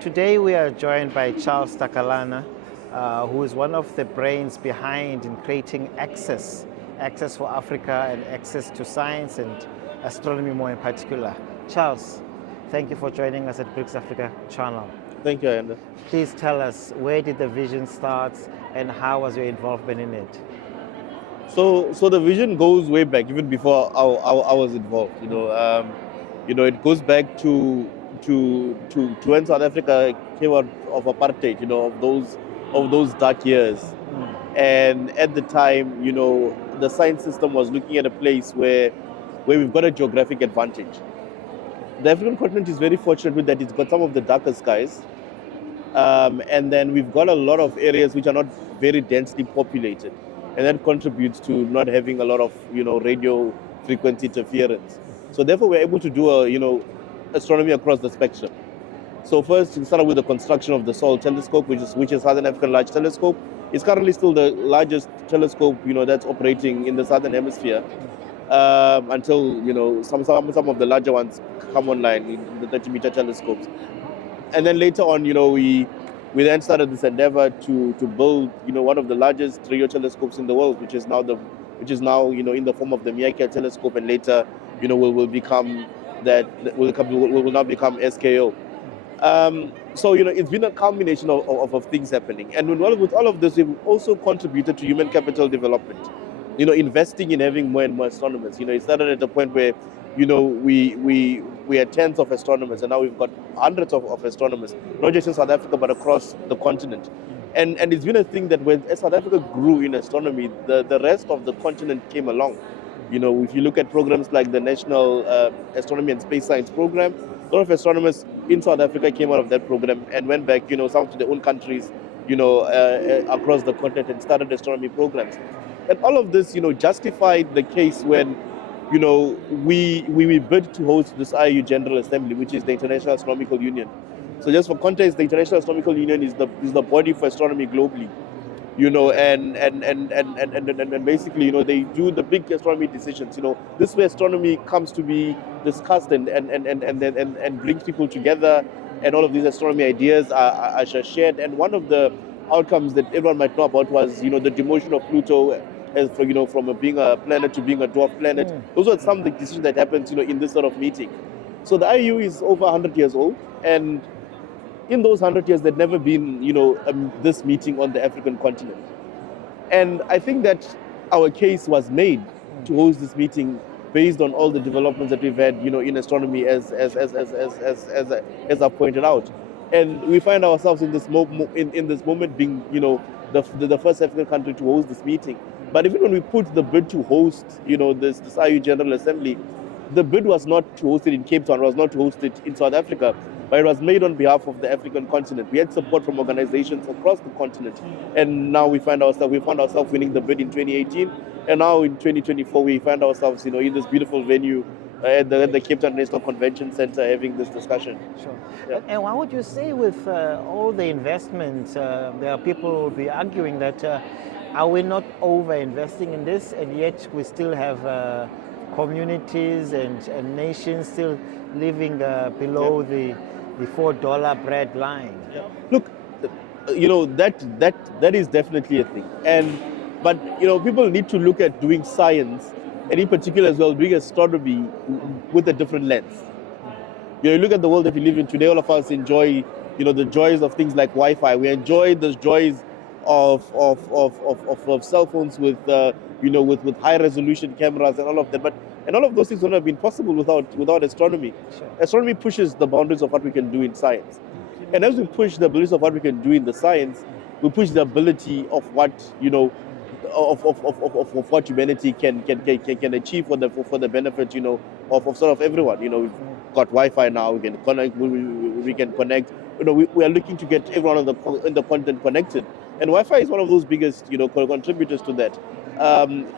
Today we are joined by Charles Takala, who is one of the brains behind in creating access for Africa and access to science and astronomy more in particular. Charles, thank you for joining us at BRICS Africa channel. Thank you, Ayanda. Please tell us, where did the vision start and how was your involvement in it? So the vision goes way back, even before I was involved. It goes back to when South Africa came out of apartheid. Of those dark years, and at the time, the science system was looking at a place where we've got a geographic advantage. The African continent is very fortunate with that; it's got some of the darkest skies, and then we've got a lot of areas which are not very densely populated. And that contributes to not having a lot of radio frequency interference. So therefore, we're able to do astronomy across the spectrum. So first, we started with the construction of the Sol telescope, which is Southern African Large Telescope. It's currently still the largest telescope that's operating in the Southern Hemisphere until some of the larger ones come online, in the 30-meter telescopes. And then later on, we then started this endeavor to build, one of the largest radio telescopes in the world, which is now in the form of the Mpho telescope, and later, will now become SKO. So it's been a combination of things happening, and with all of this, we've also contributed to human capital development. Investing in having more and more astronomers. It started at a point where we had tens of astronomers, and now we've got hundreds of astronomers, not just in South Africa, but across the continent. And it's been a thing that as South Africa grew in astronomy, the rest of the continent came along. If you look at programs like the National Astronomy and Space Science Program, a lot of astronomers in South Africa came out of that program and went back, some to their own countries, across the continent, and started astronomy programs. And all of this, justified the case when we bid to host this IAU General Assembly, which is the International Astronomical Union. So just for context, the International Astronomical Union is the body for astronomy globally. And basically, they do the big astronomy decisions. This way astronomy comes to be discussed and brings people together, and all of these astronomy ideas are shared. And one of the outcomes that everyone might know about was, the demotion of Pluto from being a planet to being a dwarf planet. Those are some of the decisions that happens, in this sort of meeting. So the IAU is over 100 years old, and in those 100 years, there'd never been, this meeting on the African continent. And I think that our case was made to host this meeting based on all the developments that we've had, in astronomy, as I pointed out. And we find ourselves in this moment being, the first African country to host this meeting. But even when we put the bid to host, this IAU General Assembly, the bid was not to host it in Cape Town, it was not to host it in South Africa, but it was made on behalf of the African continent. We had support from organizations across the continent, and now we found ourselves winning the bid in 2018, and now in 2024 we find ourselves, in this beautiful venue at the Cape Town National Convention Center having this discussion. Sure. Yeah. And what would you say with all the investments? There are people who will be arguing that are we not over-investing in this, and yet we still have communities and nations still living below the $4 bread line? Yeah. Look, that is definitely a thing. But people need to look at doing science, and in particular as well, doing astronomy with a different lens. You look at the world that we live in today. All of us enjoy, the joys of things like Wi-Fi. We enjoy the joys of cell phones with high resolution cameras and all of that. And all of those things would not have been possible without astronomy. Sure. Astronomy pushes the boundaries of what we can do in science. And as we push the boundaries of what we can do in the science, we push the ability of what of what humanity can achieve for the benefit of sort of everyone. We've got Wi-Fi now. We can connect. We can connect. We are looking to get everyone in the continent connected, and Wi-Fi is one of those biggest contributors to that.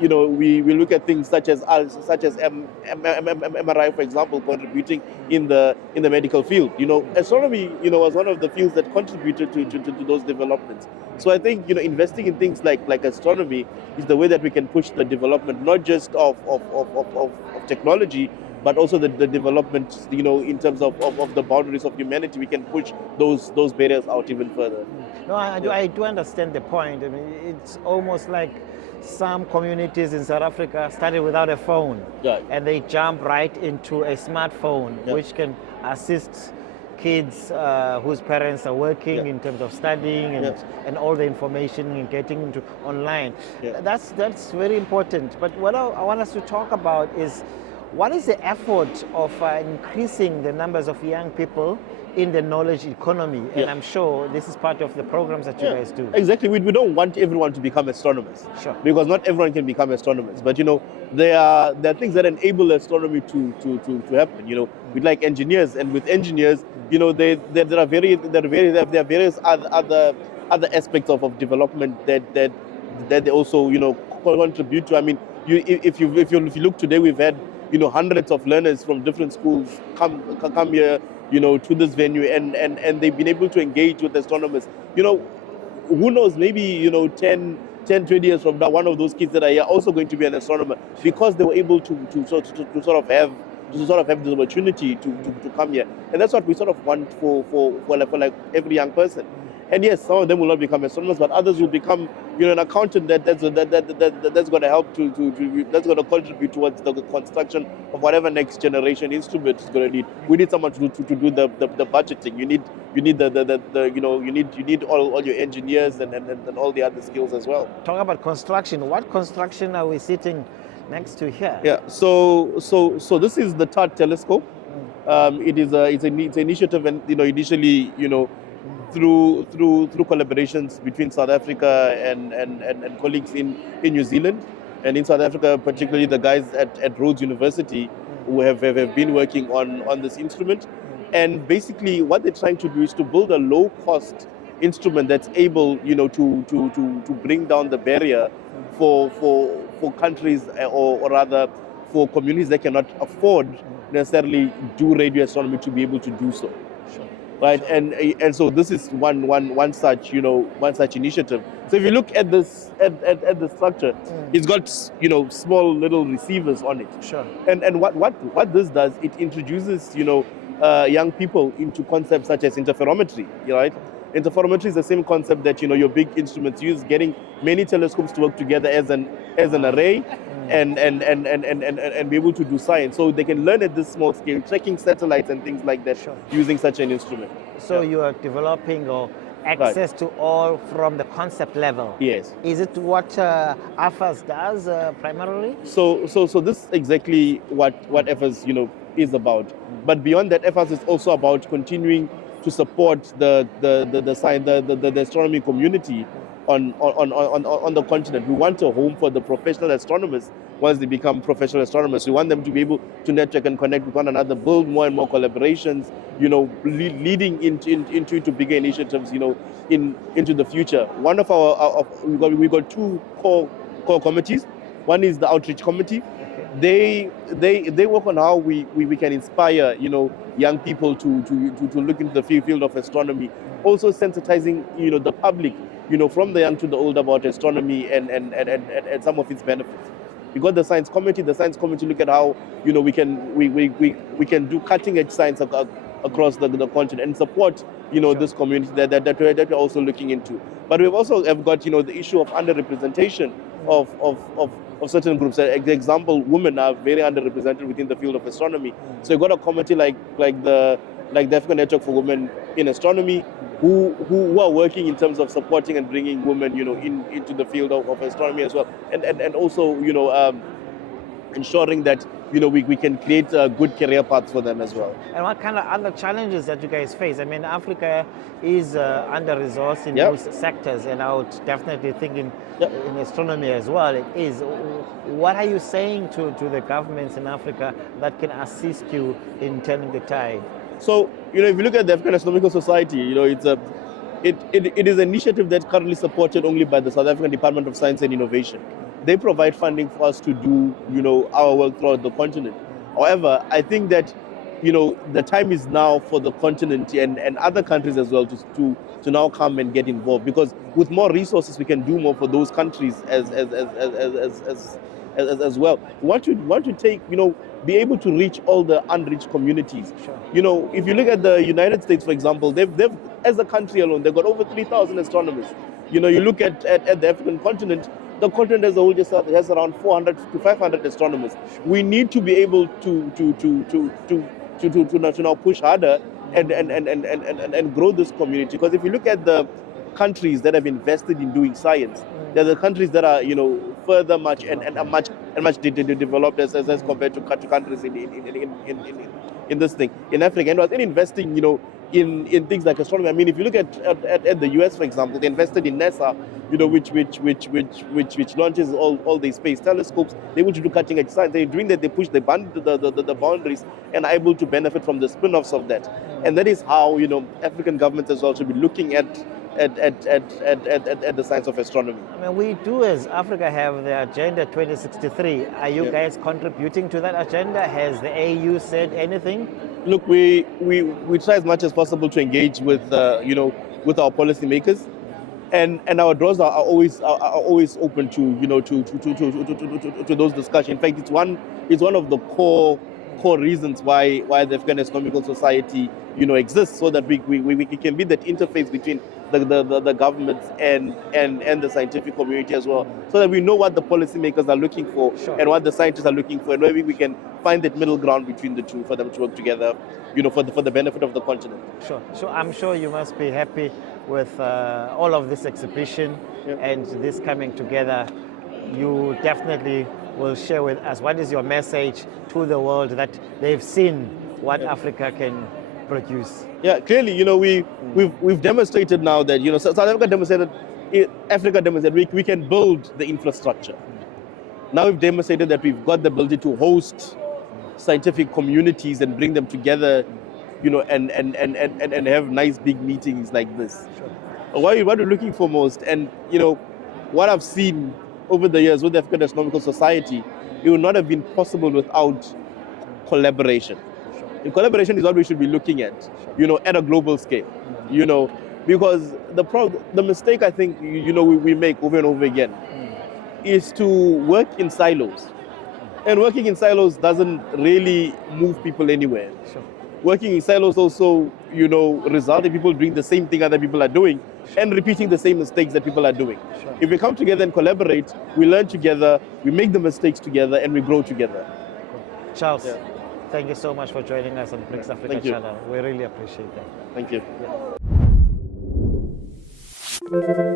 We look at things such as MRI, for example, contributing in the medical field. Astronomy, was one of the fields that contributed to those developments. So I think, investing in things like astronomy is the way that we can push the development, not just of technology, but also the development, in terms of the boundaries of humanity. We can push those barriers out even further. No, I do understand the point. I mean, it's almost like some communities in South Africa started without a phone, Yeah. and they jump right into a smartphone, Yeah. which can assist kids whose parents are working Yeah. in terms of studying and all the information and getting into online. Yeah. That's very important. But what I want us to talk about is what is the effort of increasing the numbers of young people in the knowledge economy? And Yeah. I'm sure this is part of the programs that you guys do. Exactly. We don't want everyone to become astronomers. Sure. Because not everyone can become astronomers. But there are things that enable astronomy to happen. With like engineers, and with engineers, there are various other aspects of development that they also contribute to. I mean, if you look today, we've had hundreds of learners from different schools come here to this venue, and they've been able to engage with astronomers. Who knows, maybe 10, 20 years from now, one of those kids that are here also going to be an astronomer, because they were able to sort of have the opportunity to come here. And that's what we sort of want for like every young person. And yes, some of them will not become astronomers, but others will become an accountant that's going to help that's going to contribute towards the construction of whatever next generation instrument is going to need. We need someone to do the budgeting. You need all your engineers and all the other skills as well. Talk about construction. What construction are we sitting next to here? Yeah. So this is the TART telescope. It's an initiative, and initially through collaborations between South Africa and colleagues in New Zealand, and in South Africa particularly the guys at Rhodes University who have been working on this instrument. And basically what they're trying to do is to build a low cost instrument that's able to bring down the barrier for countries, or rather for communities that cannot afford necessarily do radio astronomy to be able to do so. Right, and so this is one such initiative. So if you look at this at the structure, it's got small little receivers on it. Sure. And what this does, it introduces young people into concepts such as interferometry. Right, interferometry is the same concept that your big instruments use, getting many telescopes to work together as an array. And be able to do science. So they can learn at this small scale, tracking satellites and things like that, using such an instrument. So you are developing or access to all from the concept level. Yes. Is it what AFAS does primarily? So this is exactly what AFAS is about. But beyond that, AFAS is also about continuing to support the science, the astronomy community on the continent. We want a home for the professional astronomers. Once they become professional astronomers, we want them to be able to network and connect with one another, build more and more collaborations, leading into bigger initiatives, into the future. One of we got two core committees. One is the outreach committee. They work on how we can inspire young people to look into the field of astronomy. Also sensitizing the public from the young to the old about astronomy and some of its benefits. We got the science committee. The science committee look at how we can do cutting edge science across the continent and support this community that we're also looking into. But we've also got the issue of underrepresentation of certain groups. For example, women are very underrepresented within the field of astronomy. So you've got a committee like the African Network for Women in Astronomy, who are working in terms of supporting and bringing women, into the field of astronomy as well, and also, ensuring that we can create good career paths for them as well. And what kind of other challenges that you guys face? I mean, Africa is under-resourced in most sectors, and I would definitely think in astronomy as well, it is. What are you saying to the governments in Africa that can assist you in turning the tide? So, if you look at the African Astronomical Society, it is an initiative that's currently supported only by the South African Department of Science and Innovation. They provide funding for us to do, our work throughout the continent. However, I think that, the time is now for the continent and other countries as well to now come and get involved, because with more resources we can do more for those countries as well. We want to take, be able to reach all the unreached communities. Sure. You know, if you look at the United States, for example, they've as a country alone, they've got over 3,000 astronomers. You know, you look at the African continent, the continent as a whole just has around 400 to 500 astronomers. We need to be able to now push harder and grow this community. Because if you look at the countries that have invested in doing science, they're the countries that are, you know, further much developed as compared to countries in this thing in Africa. And was in investing, you know, in things like astronomy. I mean, if you look at the US, for example, they invested in NASA, you know, which launches all these space telescopes. They want to do cutting edge science. They're doing that. They push the boundaries and are able to benefit from the spin-offs of that. And that is how, you know, African governments as well should be looking at the science of astronomy. I mean, we do as Africa have the Agenda 2063. Are you guys contributing to that agenda? Has the AU said anything? Look, we try as much as possible to engage with you know, with our policymakers, and our doors are always open to, you know, to those discussions. In fact, it's one of the core reasons why the African Astronomical Society, you know, exists, so that we can be that interface between the governments and the scientific community as well, so that we know what the policymakers are looking for and what the scientists are looking for, and maybe we can find that middle ground between the two for them to work together, you know, for the benefit of the continent. Sure. So I'm sure you must be happy with all of this exhibition and this coming together. You definitely will share with us what is your message to the world, that they've seen what Africa can produce. Yeah, clearly, you know, we've demonstrated now that, you know, South Africa demonstrated, Africa demonstrated we can build the infrastructure. Now we've demonstrated that we've got the ability to host scientific communities and bring them together, you know, and have nice big meetings like this. Sure. What we're looking for most, and, you know, what I've seen over the years with the African Astronomical Society, it would not have been possible without collaboration. And collaboration is what we should be looking at, you know, at a global scale, you know, because the mistake I think, you know, we make over and over again is to work in silos. And working in silos doesn't really move people anywhere. Sure. Working in silos also, you know, result in people doing the same thing other people are doing and repeating the same mistakes that people are doing. Sure. If we come together and collaborate, we learn together, we make the mistakes together, and we grow together. Cool. Charles, thank you so much for joining us on Bricks Africa channel. We really appreciate that. Thank you. Yeah.